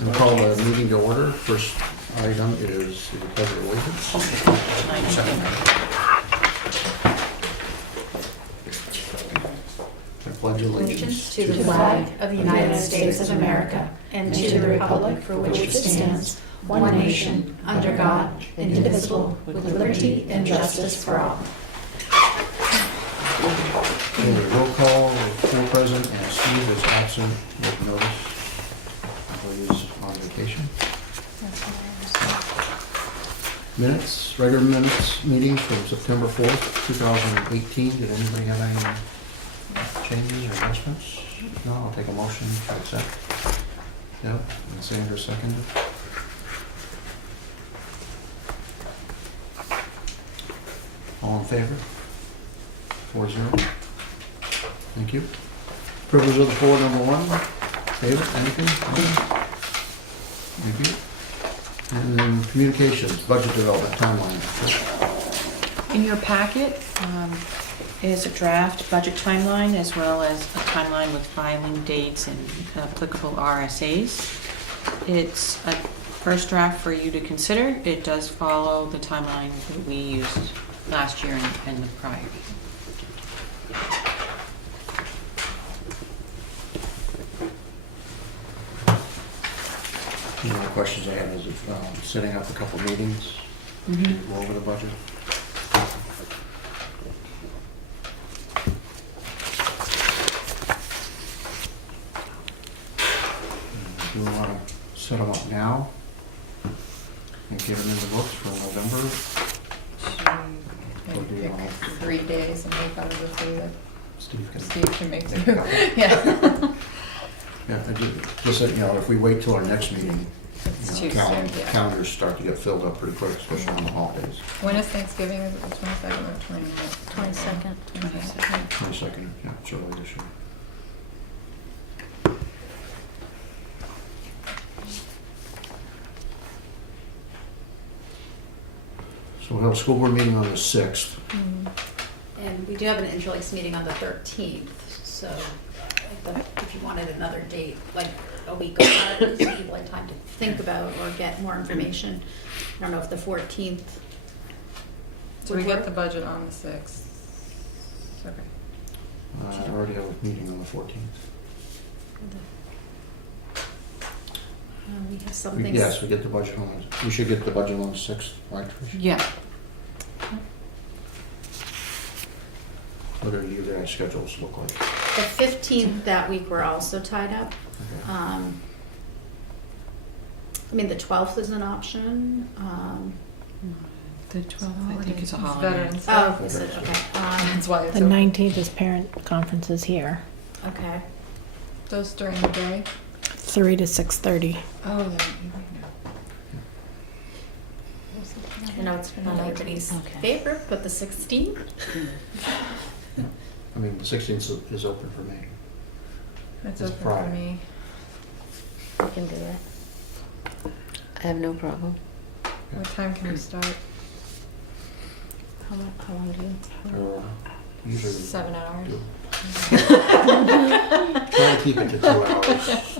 We'll call the meeting to order. First item is the pledge of allegiance. I pledge allegiance to the flag of the United States of America and to the republic for which it stands, one nation, under God, indivisible, with liberty and justice for all. Okay, roll call, four present, and Steve is absent with notice. He's on vacation. Minutes, regular minutes meeting from September 4th, 2018. Did anybody have any changes or adjustments? No, I'll take a motion to accept. Yep, and Sandra seconded. All in favor? 4-0. Thank you. Privilege of the floor, number one. David, anything? Thank you. And then communications, budget development timeline. In your packet is a draft budget timeline as well as a timeline with filing dates and applicable RSAs. It's a first draft for you to consider. It does follow the timeline that we used last year and the prior. One of the questions I have is setting up a couple meetings to go over the budget. Do we want to set them up now and get them in the books for November? Or do you Pick want 3 days and make out of the 3 that Steve Steve can make take a through. couple? Yeah. Yeah, I just said, if we wait till our next meeting, It's too soon, yeah. calendars start to get filled up pretty quick, especially on the holidays. When is Thanksgiving? Is it the 22nd or 22nd. 22nd. 22nd, yeah, it's early this year. So we'll have a school board meeting on the 6th. And we do have an interlace meeting on the 13th, so if you wanted another date, like a week apart, so people had time to think about or get more information. I don't know if the 14th So we would get work. the budget on the 6th. Okay. I already have a meeting on the 14th. We have something. Yes, we get the budget we should get the budget on the 6th, right, Tricia? Yeah. What do you guys' schedules look like? The 15th that week, we're also tied up. Okay. I mean, the 12th is an option. The 12th, I think, is a It's holiday. Veterans Day. Oh, is it? Okay. That's why it's The open. 19th is parent conferences here, Okay. Those during the day? 3 to 6:30. Oh, yeah. I know it's not everybody's Okay. favorite, but the 16th? I mean, the 16th is open for me. It's It's open for Friday. me. I can do that. I have no problem. What time can we start? How long do you? Or usually 7 hours. do. Try to keep it to 2 hours,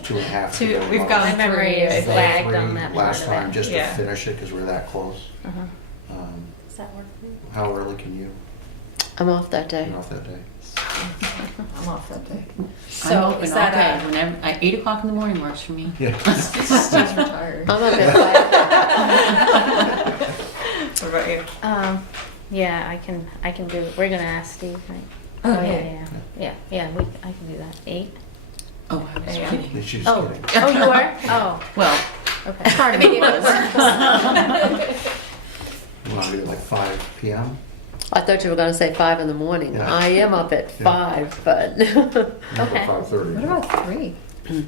2.5. Two- to get we've them gone out. My memory three. is About lagged on 3 that last part of time, it. just to Yeah. finish it, because we're that close. Uh-huh. Does that work for you? How early can you I'm off that day. get off that day? I'm off that day. So I'm open is all that day. Whenever, 8 o'clock in the morning works for me. Yeah. Steve's retired. I'm up at 5. What about you? Yeah, I can do it. We're gonna ask Steve, right? Oh, yeah. I can do that. 8? Oh, I was Yeah. kidding. She's Oh, kidding. oh, you are? Oh, Well, okay. part of it was. You want to do it like 5 p.m.? I thought you were gonna say 5 in the morning. Yeah. I am up at Yeah. 5, but. Okay. 5:30. What about 3? You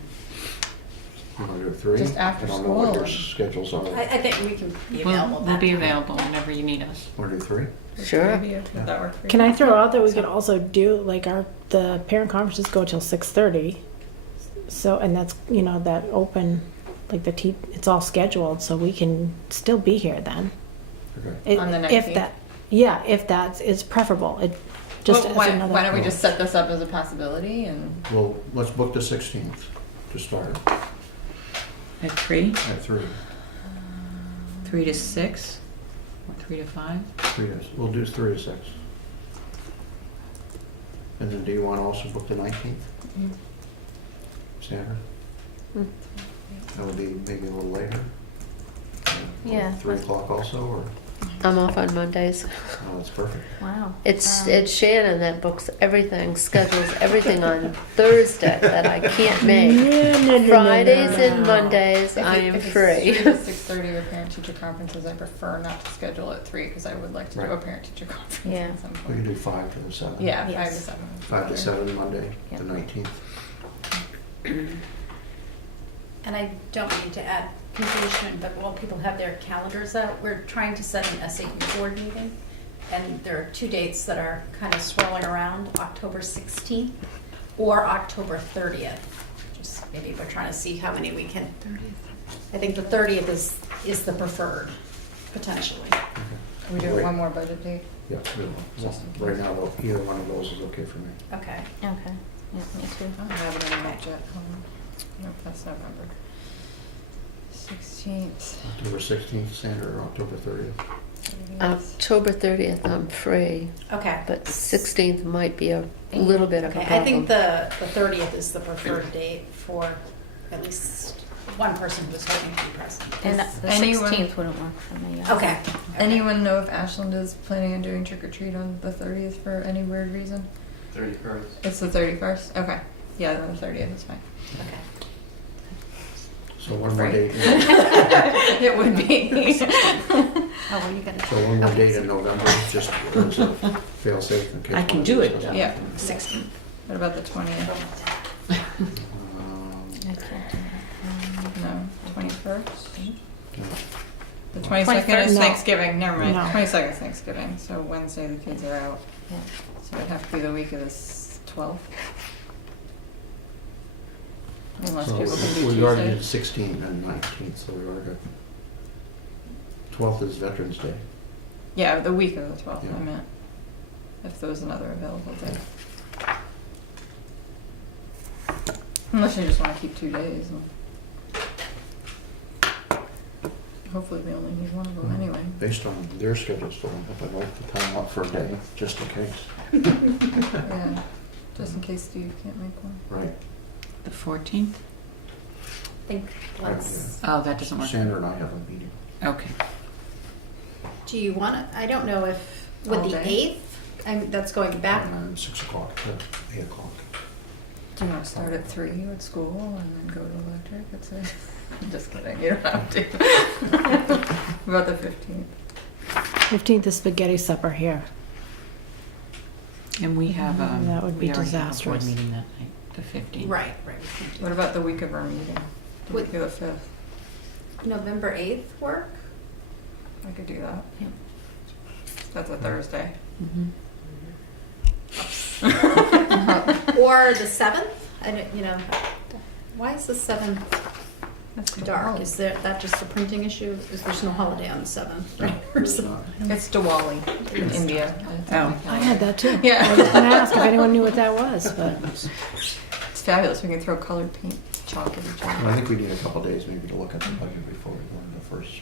want to do it 3? Just after I don't know what your school. schedules are. I think we can be available. We'll that be time. available whenever you need us. Want to do 3? Sure. Maybe would that work for you? Can I throw out that we could also do, like, the parent conferences go till 6:30. So, and that's, that open, like it's all scheduled, so we can still be here then. Okay. On the If 19th? that, yeah, if that is preferable, just Well, as why another. don't we just set this up as a possibility and Well, let's book the 16th to start. At 3? At 3. 3 to 6? Or 3 to 5? 3 to, we'll do 3 to 6. And then do you want to also book the 19th? Sandra? Mm. That would be maybe a little later? Yeah. 3 o'clock also, or? I'm off on Mondays. Oh, that's perfect. Wow. It's Shannon that books everything, schedules everything on Thursday that I can't make. Fridays and Mondays, I am free. If it's 6:30 with parent-teacher conferences, I prefer not to schedule at 3 because I would like to do a Right. parent-teacher conference Yeah. at some We point. can do 5 to 7. Yeah, 5 Yes. to 7. 5 to 7 Monday, Yeah. the 19th. And I don't mean to add confusion, but while people have their calendars out, we're trying to set an SAU board meeting. And there are 2 dates that are kind of swirling around, October 16th or October 30th. Just maybe we're trying to see how many we can. I think the 30th is the preferred, potentially. Can we do Right. one more budget date? Yeah, right now, either one of those is okay for me. Okay. Okay. Yeah, me too. I don't have it in my jet. Hold on. Nope, that's November. 16th. October 16th, Sandra, or October 30th? October 30th, I'm free, Okay. but 16th might be a little bit of a Okay, problem. I think the 30th is the preferred date for at least one person who's hoping to be present. And The anyone- 16th wouldn't work for me. Okay. Anyone know if Ashland is planning on doing trick or treat on the 30th for any weird reason? 31st. It's the 31st? Okay. Yeah, then the 30th is fine. Okay. So one more date, It would be. Oh, well, you gotta. so one more Okay, date so- in November, just as a fail safe in case. I can one do of it. these doesn't Yeah, happen. 16th. What about the 20th? Um, I can't do that. No, 21st? no. The 22nd is No. Thanksgiving, never mind. No. 22nd is Thanksgiving, so Wednesday the kids are out. Yeah. So it'd have to be the week of the 12th. Unless So people can do we already did Tuesdays. 16th and 19th, so we already got, 12th is Veterans Day. Yeah, the week of the 12th, Yeah. I meant. If there was another available day. Unless you just want to keep 2 days. Hopefully we only need one of them anyway. Based on their schedule, so if I like the time up for a day, just in case. Yeah, just in case Steve can't make one. Right. The 14th? I think let's, Oh, that doesn't work. Sandra and I have a meeting. Okay. do you want to, I don't know if, with All the day? 8th, that's going back. 6 o'clock to 8 o'clock. Do you want to start at 3 at school and then go to electric at 6? I'm just kidding, you don't have to. About the 15th. 15th is spaghetti supper here. And we have, That would be we already have a board disastrous. meeting that night, the 15th. Right, we can do What about the week of our meeting? The What- week of the 5th? that. November 8th work? I could do that. Yeah. That's a Thursday. Mhm. Or the 7th? I don't, why is the 7th That's dark? Diwali. Is that just a printing issue? Is there's no holiday on the 7th, right? Or There's something? not. It's Diwali in India. It's on my I had calendar. that too. Yeah. I was gonna ask if anyone knew what that was, but It's fabulous. We can throw colored paint chalk at each Well, other. I think we need a couple days maybe to look at the budget before we go into the first.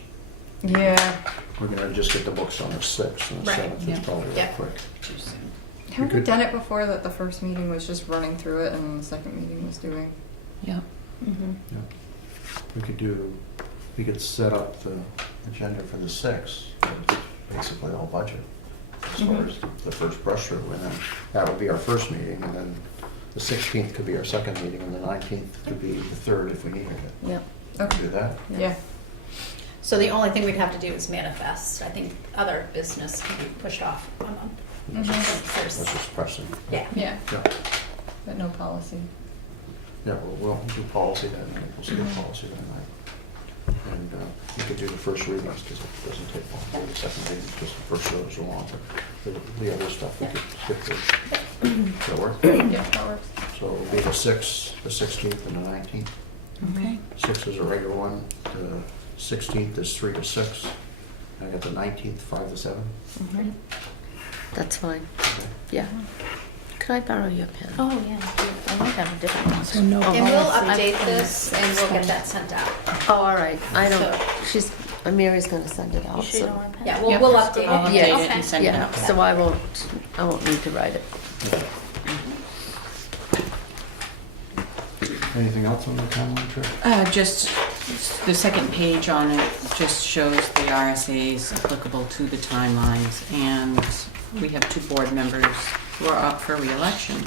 Yeah. We're gonna just get the books on the 6th, and the Right. 7th Yeah. is probably real Yeah. quick. Too soon. Have we could- done it before that the first meeting was just running through it and the second meeting was doing? Yeah. Mhm. We could set up the agenda for the 6th, but it's basically all budget as far Mhm. as the first brush through, and then that would be our first meeting, and then the 16th could be our second meeting, and the 19th could be the third if we needed it. Yep. Okay. Do that. Yeah. So the only thing we'd have to do is manifest. I think other business can be pushed off a month. Mhm. There's- That's just pressing. Yeah. Yeah, Yeah, but no policy. yeah, we'll do policy that night, we'll see the policy that night. And you could do the first readings, because it doesn't take long, the second reading, just the first shows along, but the other stuff we could skip through. Does that work? Yeah, that works. So it'll be the 6th, the 16th, and the 19th. Okay. 6th is a regular one, the 16th is 3 to 6. I got the 19th, 5 to 7. Mhm. That's fine. Okay. Yeah. Could I borrow your pen? Oh, yeah. I might have a different one. so no And we'll policy. update this and we'll get that sent out. Oh, all right. I don't, So- Mary's gonna send it out. so- Yeah, Yep. we'll update I'll it. update Yes. it and send it Yeah, out. so I won't need to write it. Anything else on the timeline, Trish? Just the second page on it just shows the RSAs applicable to the timelines, and we have 2 board members who are up for re-election,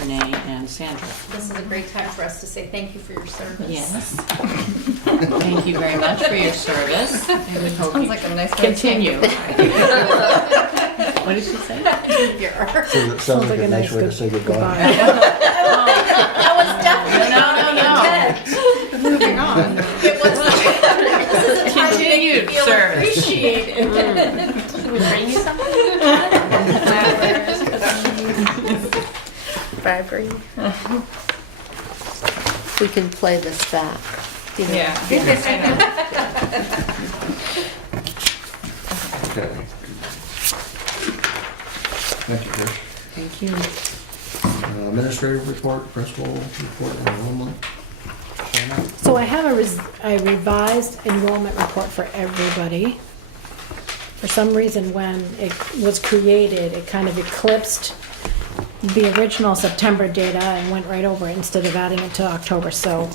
Renee and Sandra. This is a great time for us to say thank you for your service. Yes. Thank you very much for your service. I would hope Sounds you like a nice way to continue. What did she say? Sounds like a nice way to say goodbye. That was definitely No, not no, the no. intent. Moving on. It was, this is a time to make you Continued feel service. appreciated. Bring you something? Bribery. We can play this back. You know. Yeah. Okay. Thank you, Trish. Thank you. Administrative report, principal report, and enrollment. Shannon? So I have a revised enrollment report for everybody. For some reason, when it was created, it kind of eclipsed the original September data and went right over it instead of adding it to October. So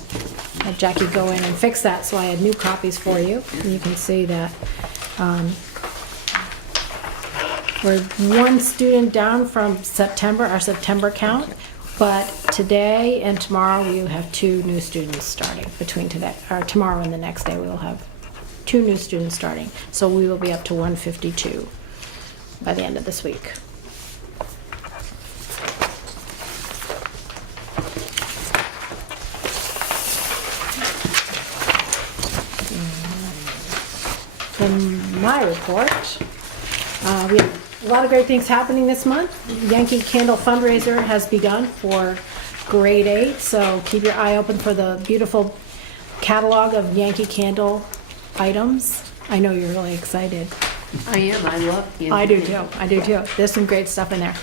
I had Jackie go in and fix that, so I had new copies for you. And you can see that we're 1 student down from September, our September count. But today and tomorrow, we will have 2 new students starting. Between today, or tomorrow and the next day, we will have 2 new students starting. So we will be up to 152 by the end of this week. In my report, we have a lot of great things happening this month. Yankee Candle fundraiser has begun for grade 8, so keep your eye open for the beautiful catalog of Yankee Candle items. I know you're really excited. I am, I love you. I do too. I do too. There's some great stuff in there.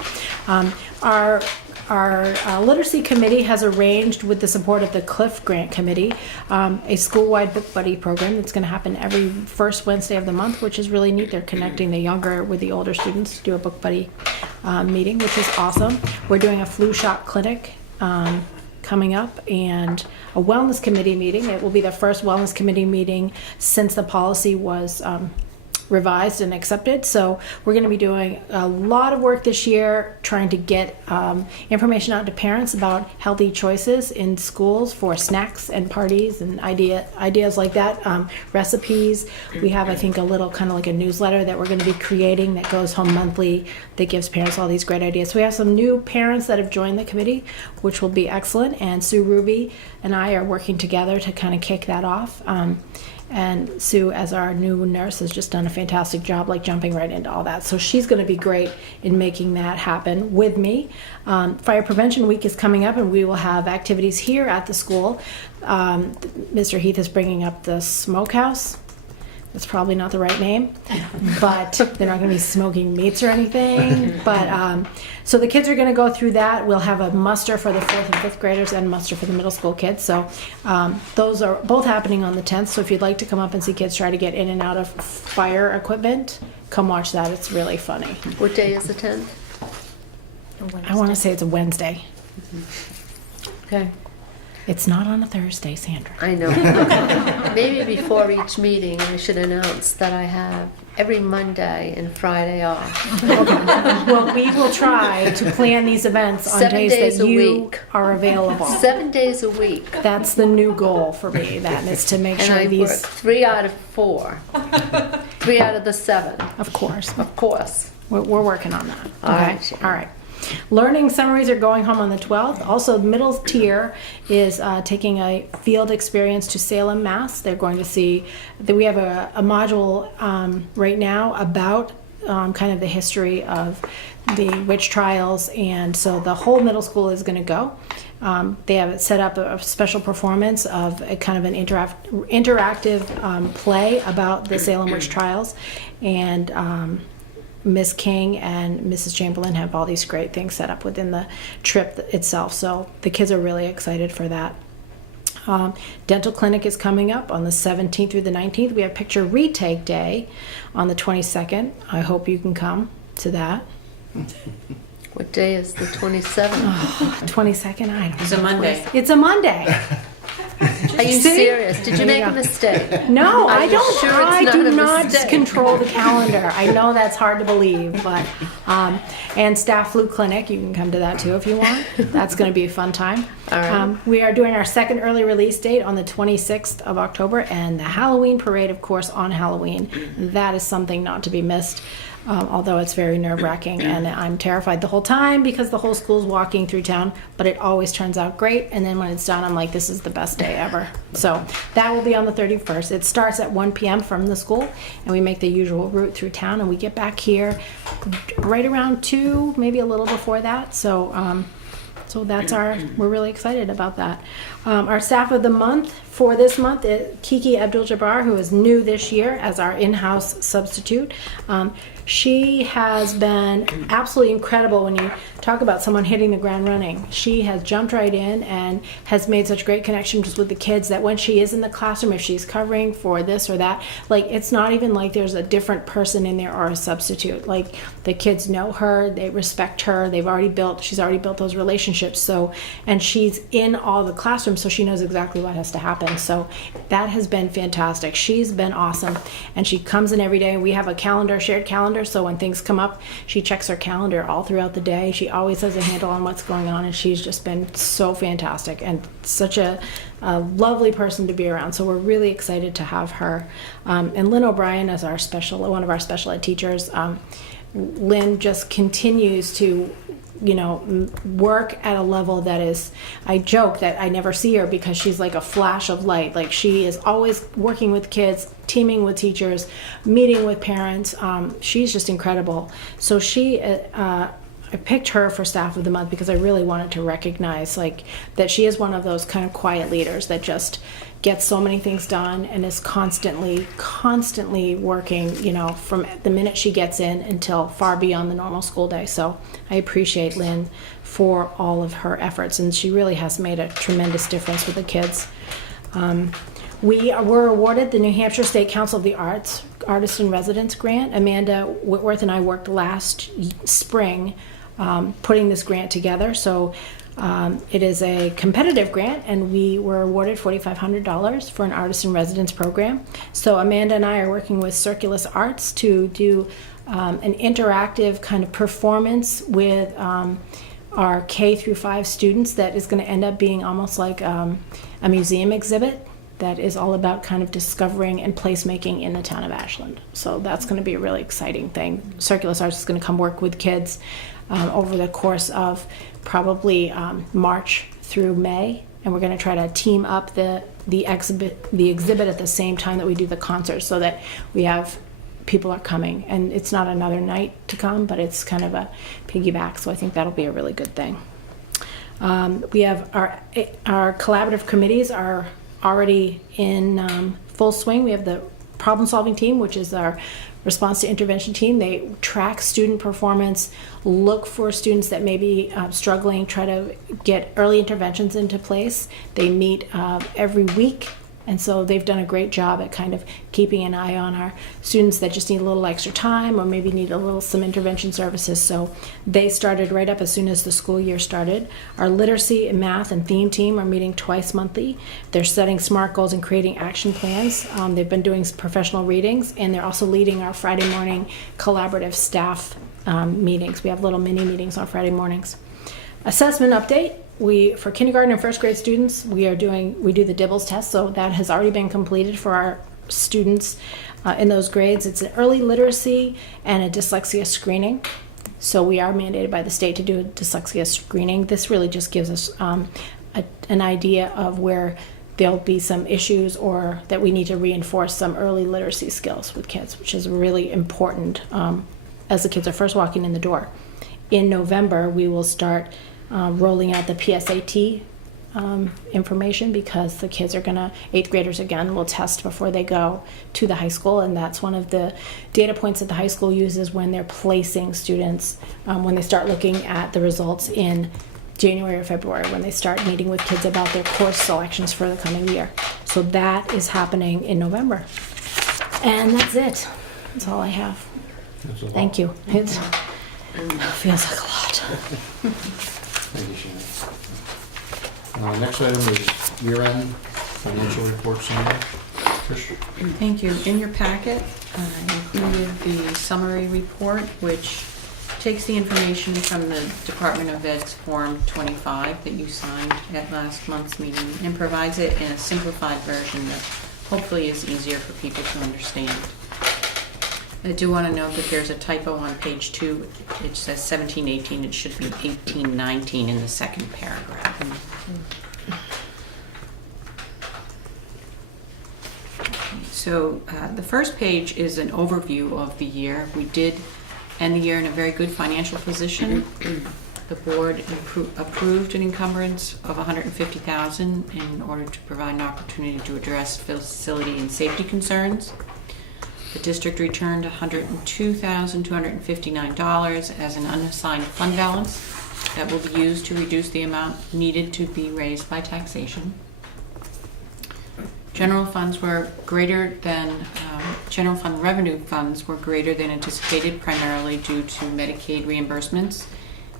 Our literacy committee has arranged, with the support of the Cliff Grant Committee, a school-wide book buddy program that's going to happen every first Wednesday of the month, which is really neat. They're connecting the younger with the older students to do a book buddy meeting, which is awesome. We're doing a flu shot clinic coming up, and a wellness committee meeting. It will be the first wellness committee meeting since the policy was revised and accepted. So we're going to be doing a lot of work this year trying to get information out to parents about healthy choices in schools for snacks and parties and ideas like that, recipes. We have, I think, a little kind of like a newsletter that we're going to be creating that goes home monthly that gives parents all these great ideas. So we have some new parents that have joined the committee, which will be excellent, and Sue Ruby and I are working together to kind of kick that off. And Sue, as our new nurse, has just done a fantastic job, like jumping right into all that. So she's going to be great in making that happen with me. Fire Prevention Week is coming up, and we will have activities here at the school. Mr. Heath is bringing up the smokehouse. That's probably not the right name, but they're not going to be smoking meats or anything. But so the kids are going to go through that. We'll have a muster for the 4th and 5th graders and muster for the middle school kids. So those are both happening on the 10th. So if you'd like to come up and see kids try to get in and out of fire equipment, come watch that. It's really funny. What day is the 10th? I want to say it's a Wednesday. Okay. It's not on a Thursday, Sandra. I know. Maybe before each meeting, I should announce that I have every Monday and Friday off. Well, we will try to plan these events on 7 days days that a you week. are available. 7 days a week. That's the new goal for me, then, is to make And sure I work these, 3 out of 4. 3 out of the 7, of course, of course. we're working on that. All Okay? right, Sharon. All right. Learning summaries are going home on the 12th. Also, middle tier is taking a field experience to Salem, Mass. They're going to see that we have a module right now about kind of the history of the witch trials, and so the whole middle school is going to go. They have set up a special performance of a kind of an interactive play about the Salem witch trials, and Miss King and Mrs. Chamberlain have all these great things set up within the trip itself. So the kids are really excited for that. Dental clinic is coming up on the 17th through the 19th. We have picture retake day on the 22nd. I hope you can come to that. What day is the 27th? 22nd, I don't know. It's a Monday. It's a Monday. Are you See? serious? Did you There make you a go. mistake? No, Are I you don't. sure it's I not do a not mistake? control the calendar. I know that's hard to believe, but and staff flu clinic, you can come to that too if you want. That's going to be a fun time. All right. We are doing our second early release date on the 26th of October, and the Halloween parade, of course, on Halloween. That is something not to be missed. Although it's very nerve-wracking, and I'm terrified the whole time because the whole school's walking through town, but it always turns out great, and then when it's done, I'm like, this is the best day ever. So that will be on the 31st. It starts at 1 p.m. from the school, and we make the usual route through town, and we get back here right around 2, maybe a little before that. So that's we're really excited about that. Our staff of the month for this month is Kiki Abdul-Jabbar, who is new this year as our in-house substitute. She has been absolutely incredible when you talk about someone hitting the ground running. She has jumped right in and has made such great connections with the kids that when she is in the classroom, if she's covering for this or that, like it's not even like there's a different person in there or a substitute. Like the kids know her, they respect her, she's already built those relationships. So, and she's in all the classrooms, so she knows exactly what has to happen. So that has been fantastic. She's been awesome. And she comes in every day. We have a shared calendar. So when things come up, she checks her calendar all throughout the day. She always has a handle on what's going on, and she's just been so fantastic and such a lovely person to be around. So we're really excited to have her. And Lynn O'Brien as one of our special ed teachers. Lynn just continues to work at a level that is, I joke that I never see her because she's like a flash of light. Like she is always working with kids, teaming with teachers, meeting with parents. She's just incredible. So I picked her for staff of the month because I really wanted to recognize like that she is one of those kind of quiet leaders that just gets so many things done and is constantly working, from the minute she gets in until far beyond the normal school day. So I appreciate Lynn for all of her efforts, and she really has made a tremendous difference with the kids. We were awarded the New Hampshire State Council of the Arts Artist in Residence grant. Amanda Whitworth and I worked last spring putting this grant together. So it is a competitive grant, and we were awarded $4,500 for an artist in residence program. So Amanda and I are working with Circulus Arts to do an interactive kind of performance with our K through 5 students that is going to end up being almost like a museum exhibit that is all about kind of discovering and placemaking in the town of Ashland. So that's going to be a really exciting thing. Circulus Arts is going to come work with kids over the course of probably March through May, and we're going to try to team up the exhibit at the same time that we do the concert, so that we have people are coming, and it's not another night to come, but it's kind of a piggyback. So I think that'll be a really good thing. We have our collaborative committees are already in full swing. We have the problem solving team, which is our response to intervention team. They track student performance, look for students that may be struggling, try to get early interventions into place. They meet every week, and so they've done a great job at kind of keeping an eye on our students that just need a little extra time or maybe need some intervention services. So they started right up as soon as the school year started. Our literacy, math, and theme team are meeting twice monthly. They're setting SMART goals and creating action plans. They've been doing professional readings, and they're also leading our Friday morning collaborative staff meetings. We have little mini meetings on Friday mornings. Assessment update. For kindergarten and first grade students, we do the DIBELS test, so that has already been completed for our students in those grades. It's an early literacy and a dyslexia screening. So we are mandated by the state to do a dyslexia screening. This really just gives us an idea of where there'll be some issues or that we need to reinforce some early literacy skills with kids, which is really important as the kids are first walking in the door. In November, we will start rolling out the PSAT information, because the kids are 8th graders again will test before they go to the high school, and that's one of the data points that the high school uses when they're placing students, when they start looking at the results in January or February when they start meeting with kids about their course selections for the coming year. So that is happening in November. And that's it. That's all I have. That's a lot. Thank you. It feels like a lot. Thank you, Shannon. Next item is year-end financial report summary. Trish? Thank you. In your packet, I included the summary report, which takes the information from the Department of Ed's Form 25 that you signed at last month's meeting and provides it in a simplified version that hopefully is easier for people to understand. I do want to note that there's a typo on page 2. It says 1718. It should be 1819 in the second paragraph. So the first page is an overview of the year. We did end the year in a very good financial position. The board approved an encumbrance of $150,000 in order to provide an opportunity to address facility and safety concerns. The district returned $102,259 as an unassigned fund balance that will be used to reduce the amount needed to be raised by taxation. General funds were greater than, general fund revenue funds were greater than anticipated, primarily due to Medicaid reimbursements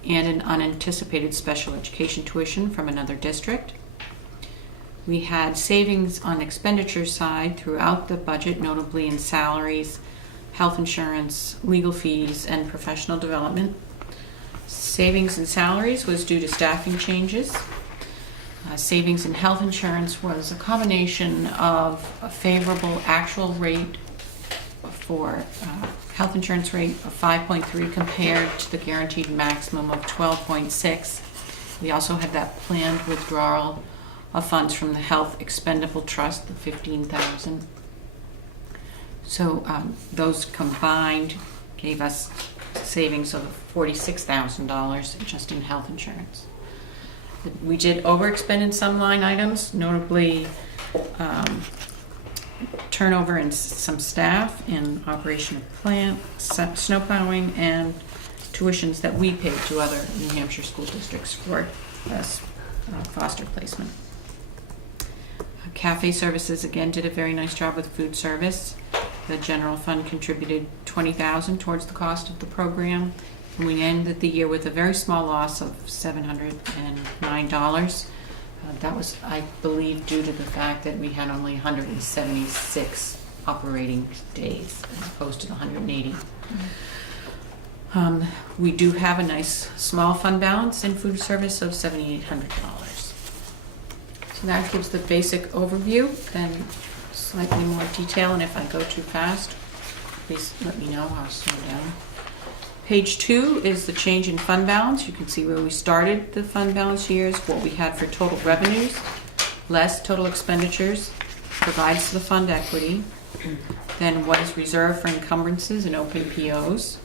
and an unanticipated special education tuition from another district. We had savings on the expenditure side throughout the budget, notably in salaries, health insurance, legal fees, and professional development. Savings in salaries was due to staffing changes. Savings in health insurance was a combination of a favorable actual rate for health insurance rate of 5.3 compared to the guaranteed maximum of 12.6. We also had that planned withdrawal of funds from the Health Expendable Trust, the $15,000. So those combined gave us savings of $46,000 just in health insurance. We did overexpend in some line items, notably turnover in some staff in operation of plant, snow plowing, and tuitions that we paid to other New Hampshire school districts for foster placement. Cafe services again did a very nice job with food service. The general fund contributed $20,000 towards the cost of the program. And we ended the year with a very small loss of $709. That was, I believe, due to the fact that we had only 176 operating days as opposed to the 180. We do have a nice small fund balance in food service of $7,800. So that gives the basic overview, then slightly more detail, and if I go too fast, please let me know. I'll slow down. Page 2 is the change in fund balance. You can see where we started the fund balance years, what we had for total revenues, less total expenditures, provides the fund equity, then what is reserved for encumbrances and open POs.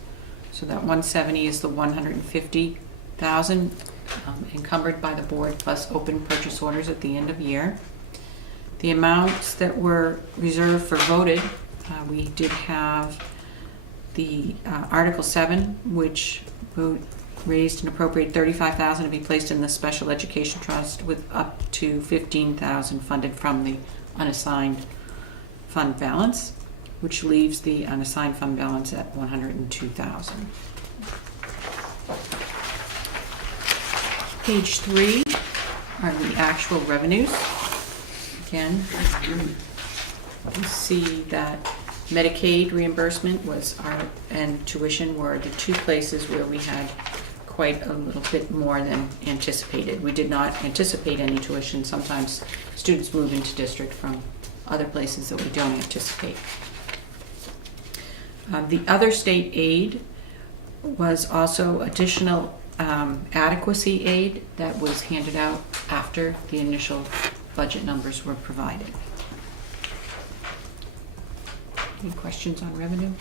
So that 170 is the 150,000 encumbered by the board plus open purchase orders at the end of year. The amounts that were reserved for voted, we did have the Article 7, which raised and appropriated $35,000 to be placed in the Special Education Trust with up to $15,000 funded from the unassigned fund balance, which leaves the unassigned fund balance at $102,000. Page 3 are the actual revenues. Again, you see that Medicaid reimbursement and tuition were the two places where we had quite a little bit more than anticipated. We did not anticipate any tuition. Sometimes students move into district from other places that we don't anticipate. The other state aid was also additional adequacy aid that was handed out after the initial budget numbers were provided. Any questions on revenue?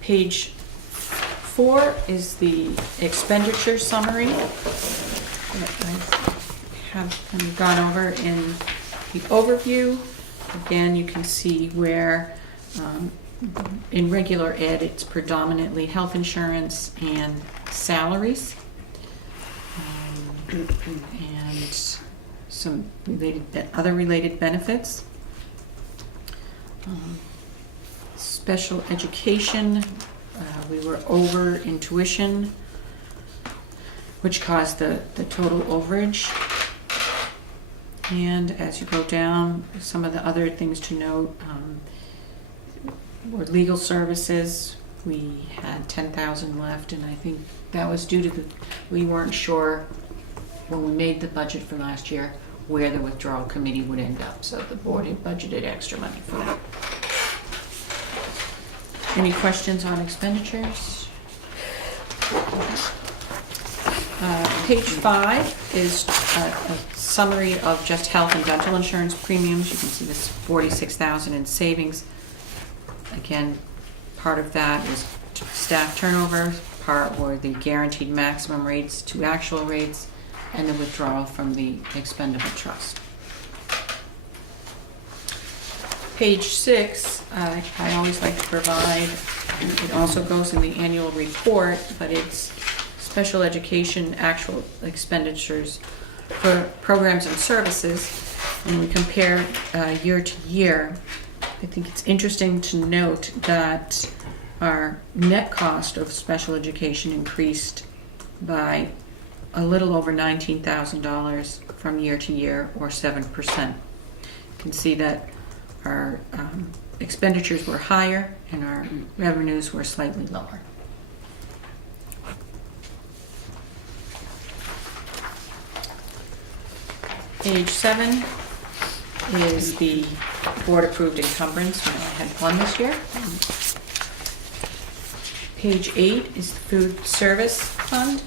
Page 4 is the expenditure summary that I have kind of gone over in the overview. Again, you can see where in regular ed it's predominantly health insurance and salaries. and some other related benefits. Special education, we were over in tuition, which caused the total overage. And as you go down, some of the other things to note were legal services. We had 10,000 left, and I think that was due to we weren't sure when we made the budget for last year where the withdrawal committee would end up, so the board had budgeted extra money for that. Any questions on expenditures? Page 5 is a summary of just health and dental insurance premiums. You can see this $46,000 in savings. Again, part of that is staff turnover, part were the guaranteed maximum rates to actual rates, and the withdrawal from the expendable trust. Page 6, I always like to provide, it also goes in the annual report, but it's special education actual expenditures for programs and services, and we compare year to year. I think it's interesting to note that our net cost of special education increased by a little over $19,000 from year to year, or 7%. You can see that our expenditures were higher and our revenues were slightly lower. Page 7 is the board-approved encumbrance. We only had one this year. Page 8 is the food service fund.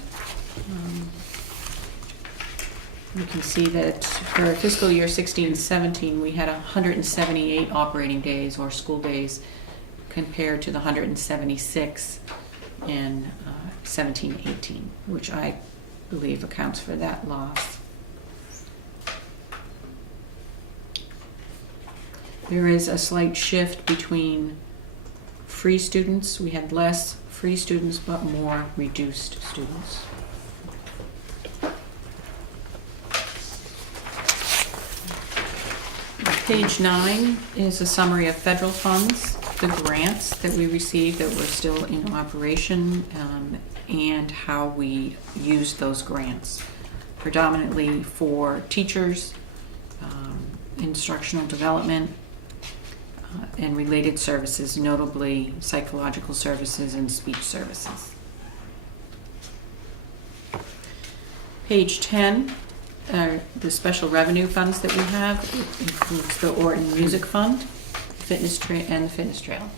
You can see that for fiscal year 16-17, we had 178 operating days or school days compared to the 176 in 17-18, which I believe accounts for that loss. There is a slight shift between free students. We had less free students, but more reduced students. Page 9 is a summary of federal funds, the grants that we received that were still in operation, and how we used those grants. Predominantly for teachers, instructional development, and related services, notably psychological services and speech services. Page 10, the special revenue funds that we have. It includes the Orton Music Fund, Fitness and the Fitness Trail,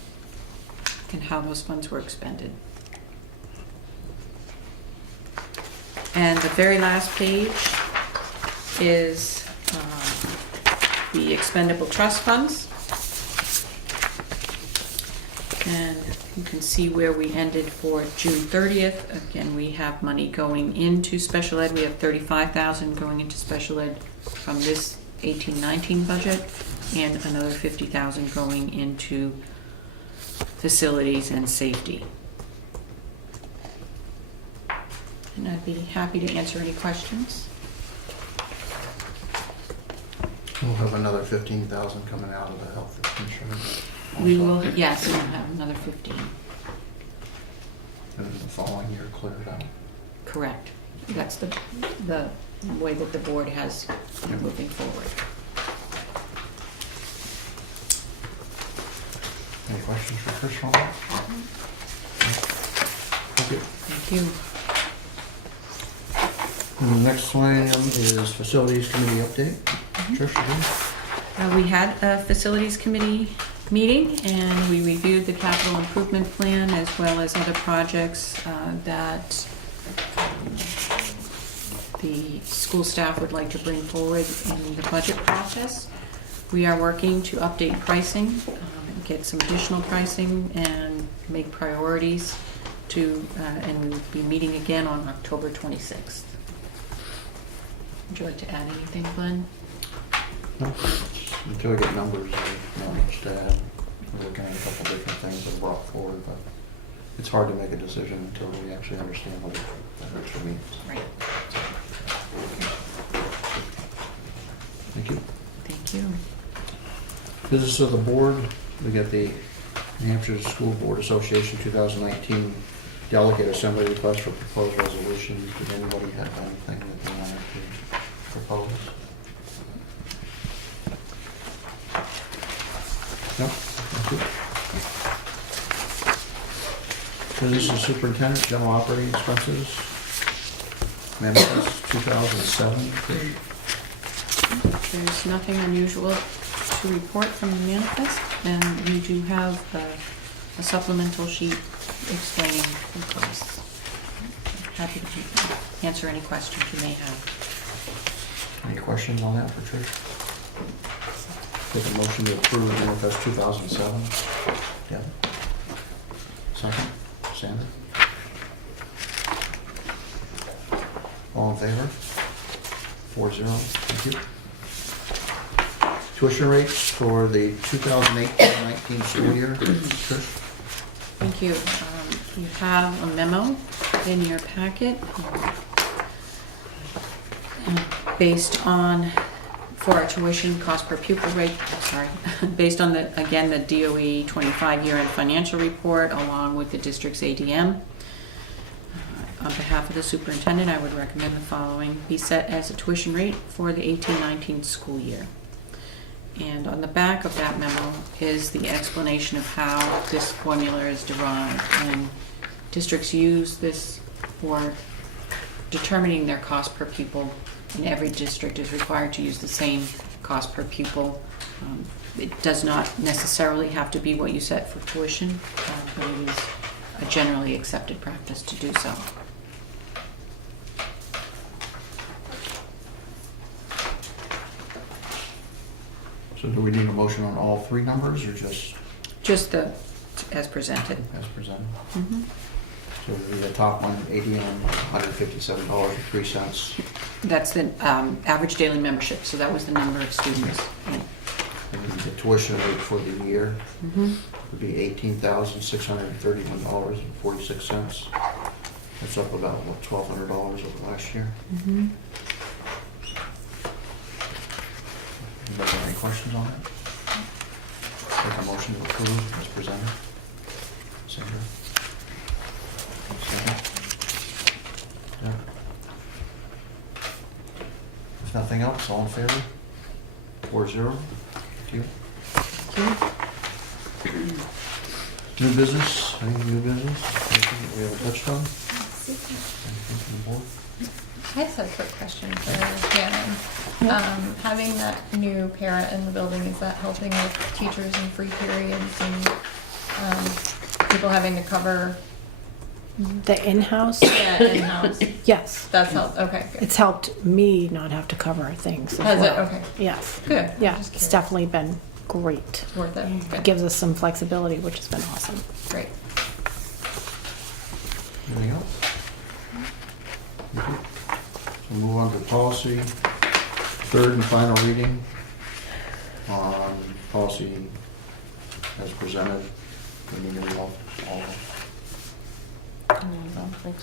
and how those funds were expended. And the very last page is the expendable trust funds. And you can see where we ended for June 30th. Again, we have money going into special ed. We have $35,000 going into special ed from this 18-19 budget, and another $50,000 going into facilities and safety. And I'd be happy to answer any questions. We'll have another 15,000 coming out of the health insurance. We will, yes, we'll have another 15. And then the following year cleared out. Correct. That's the way that the board has moving forward. Any questions for Chris on that? Thank you. Thank you. And the next item is facilities committee update. Trish, again? We had a facilities committee meeting, and we reviewed the capital improvement plan as well as other projects that the school staff would like to bring forward in the budget process. We are working to update pricing, get some additional pricing, and make priorities and we will be meeting again on October 26th. Would you like to add anything, Glenn? No. Until we get numbers, there's not much to add. We're looking at a couple different things that are brought forward, but it's hard to make a decision until we actually understand what it actually means. Right. Business of the board, we got the New Hampshire School Board Association 2019 Delegate Assembly request for proposed resolution. Did anybody have anything that they wanted to propose? No? Thank you. Business of Superintendent, General Operating Expenses, manifest 2007. There's nothing unusual to report from the manifest, and you do have a supplemental sheet explaining the costs. Happy to answer any questions you may have. Any questions on that for Trish? Take a motion to approve manifest 2007. Yeah. Second, Sandra? All in favor? 4-0, thank you. Tuition rates for the 2018-19 school year, Trish? Thank you. You have a memo in your packet based on, for a tuition cost per pupil rate, based on the, again, the DOE 25 year-end financial report along with the district's ADM. On behalf of the superintendent, I would recommend the following be set as a tuition rate for the 18-19 school year. And on the back of that memo is the explanation of how this formula is derived. And districts use this for determining their cost per pupil, and every district is required to use the same cost per pupil. It does not necessarily have to be what you set for tuition, but it is a generally accepted practice to do so. So do we need a motion on all three numbers or just Just the, as presented. as presented? Mhm. So the top one, 80 and $157.03. That's the average daily membership, so that was the number of students. And the tuition rate for the year would be $18,631.46. That's up about, what, $1,200 over last year? Anybody have any questions on it? Take a motion to approve as presented. Sandra? Second? Yeah. If nothing else, all in favor? 4-0. Thank you. New business? Any new business? Anything that we haven't touched on? Anything from the board? I just have a quick question for Shannon. Having that new parent in the building, is that helping with teachers and free periods and people having to cover The in-house, that in-house? yes. That's helped, okay, good. It's helped me not have to cover things as Has it? well. Okay, Yes. good. Yeah, Just it's curious. definitely been great. Worth it, It good, gives us some flexibility, which has been awesome. great. Anything else? Thank you. So move on to policy, third and final reading on policy as presented. We need to read all of them.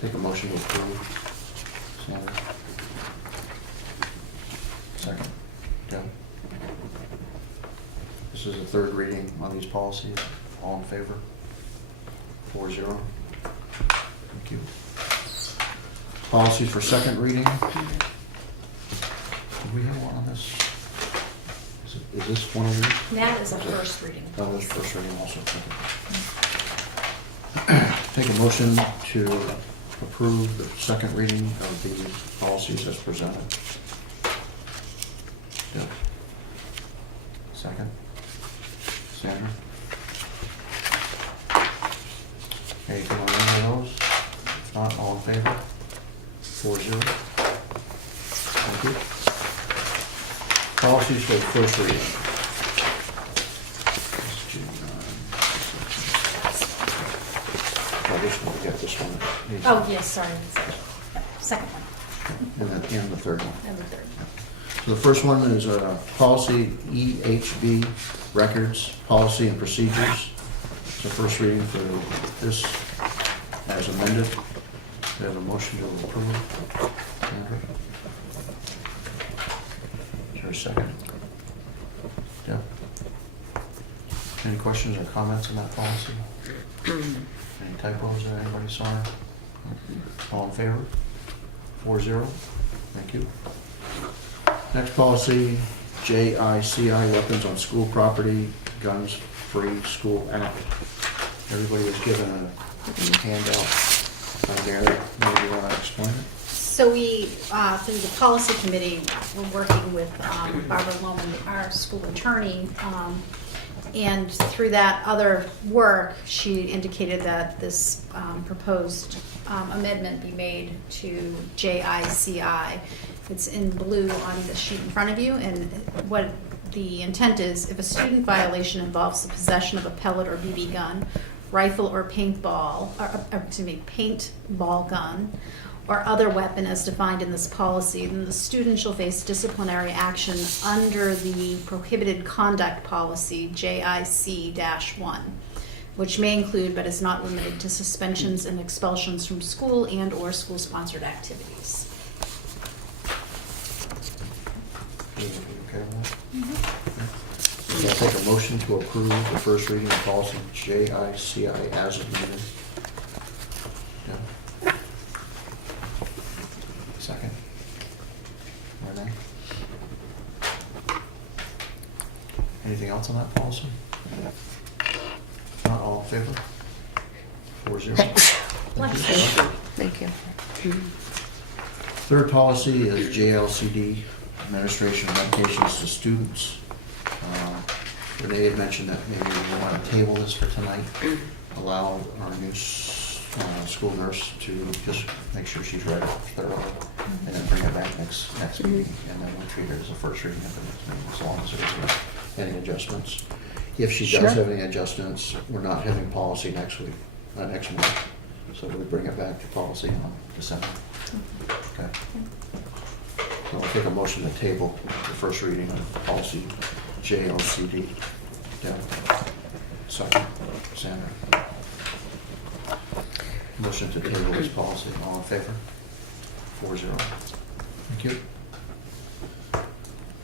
Take a motion to approve. Sandra? Second. Deb? This is the third reading on these policies. All in favor? 4-0. Thank you. Policies for second reading. Do we have one on this? Is this one of these? That is a first reading. Oh, that's first reading also. Okay. Take a motion to approve the second reading of the policies as presented. Deb? Second. Sandra? Anything on any of those? If not, all in favor? 4-0. Thank you. Policies for the first reading. I just want to get this one. Oh, yes, sorry. Second one And the third one. and the third. So the first one is policy EHB records, policy and procedures. It's a first reading for this as amended. We have a motion to approve. Sandra? Is there a second? Yeah. Any questions or comments on that policy? Any typos that anybody saw? All in favor? 4-0. Thank you. Next policy, JICI, Weapons on School Property, Guns Free School Act. Everybody was given a handout on there. Maybe you want to explain it? So we, through the policy committee, we're working with Barbara Loman, our school attorney, and through that other work, she indicated that this proposed amendment be made to JICI. It's in blue on the sheet in front of you, and what the intent is, if a student violation involves the possession of a pellet or BB gun, rifle or paintball, paintball gun, or other weapon as defined in this policy, then the student shall face disciplinary action under the prohibited conduct policy, JIC-1, which may include but is not limited to suspensions and expulsions from school and or school-sponsored activities. Okay with that? I'll take a motion to approve the first reading of policy JICI as amended. Yeah. Second. Renee? Anything else on that policy? Not all in favor? 4-0. Thank you. Third policy is JLCD, administration of medications to students. Renee had mentioned that maybe we want to table this for tonight, allow our new school nurse to just make sure she's read it thoroughly, and then bring it back next meeting, and then we'll treat it as a first reading at the next meeting, as long as there's any adjustments. If she does have any adjustments, we're not having policy next month, so we'll bring it back to policy on December. Okay. So I'll take a motion to table the first reading of policy JLCD. Deb. Second. Sandra. Motion to table this policy. All in favor? 4-0. Thank you.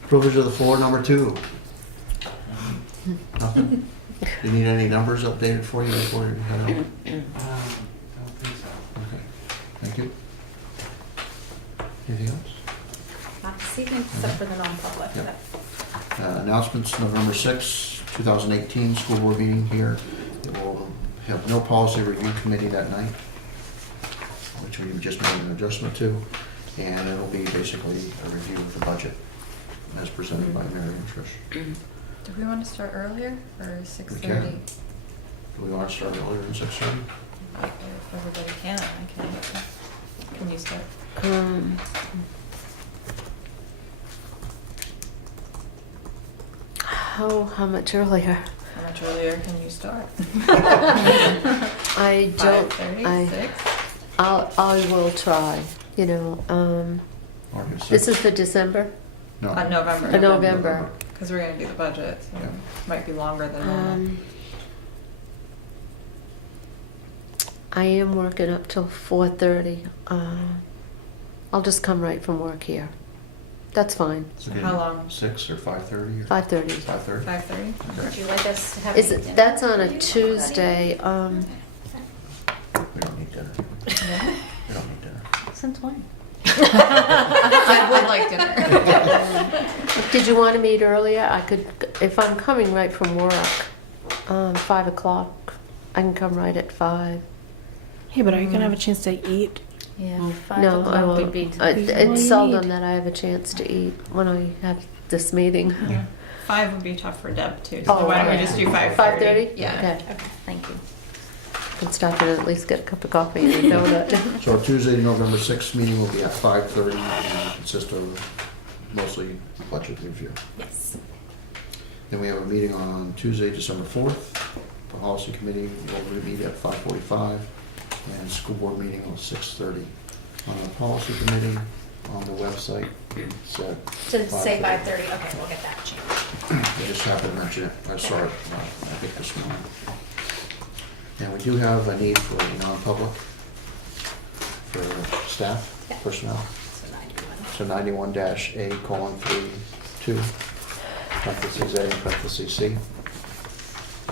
Privilege of the floor, number 2. Nothing? Do you need any numbers updated for you before you head out? Don't think so. Okay. Thank you. Anything else? Not this evening, except for the non-public. Yep. Announcements, November 6, 2018, school board meeting here. It will have no policy review committee that night, which we just made an adjustment to, and it'll be basically a review of the budget as presented by Mary and Trish. Do we want to start earlier or 6:30? We can. Do we want to start earlier than 6:30? If everybody can, I can. Can you start? How much earlier? How much earlier can you start? I don't. 5:30, 6? I will try. You know. August This 6th? is for December. No. November. November. Because we're going to do the budget, so Yeah. it might be longer than normal. I am working up till 4:30. I'll just come right from work here. That's fine. So how long? 6 or 5:30? Or 5:30. 5:30? 5:30? Would you like us to have? Is any it? dinner? That's on a Tuesday. We don't need dinner. Yeah. We don't need dinner. Since when? I would like dinner. Did you want to meet earlier? I could, if I'm coming right from work, 5 o'clock. I can come right at 5. Hey, but are you gonna have a chance to eat? Yeah. No, I won't. What do you It's seldom need? that I have a chance to eat when I have this meeting. Yeah. 5 would be tough for Deb too. So Oh, why don't we yeah. just do 5:30? 5:30? Yeah. Okay. Okay, thank you. Can stop and at least get a cup of coffee and a donut. So our Tuesday, November 6th meeting will be at 5:30 and consist of mostly budget review. Yes. Then we have a meeting on Tuesday, December 4th. The policy committee will meet at 5:45 and school board meeting on 6:30. On the policy committee, on the website, it's at So to say 5:30. 5:30, okay, we'll get that changed. I just happened to mention it. I saw it, I think this morning. And we do have a need for a non-public for staff, Yeah. personnel. So 91. So 91-A:32, parentheses A and parentheses C.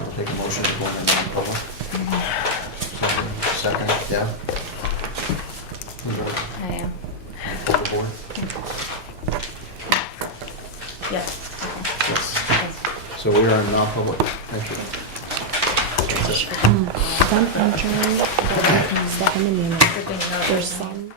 I'll take a motion to go into non-public. Second, yeah. I am. Overboard? Yes. Yes. So we are in non-public. Thank you. Some entry, second amendment. Good thing you're not There's listening. some.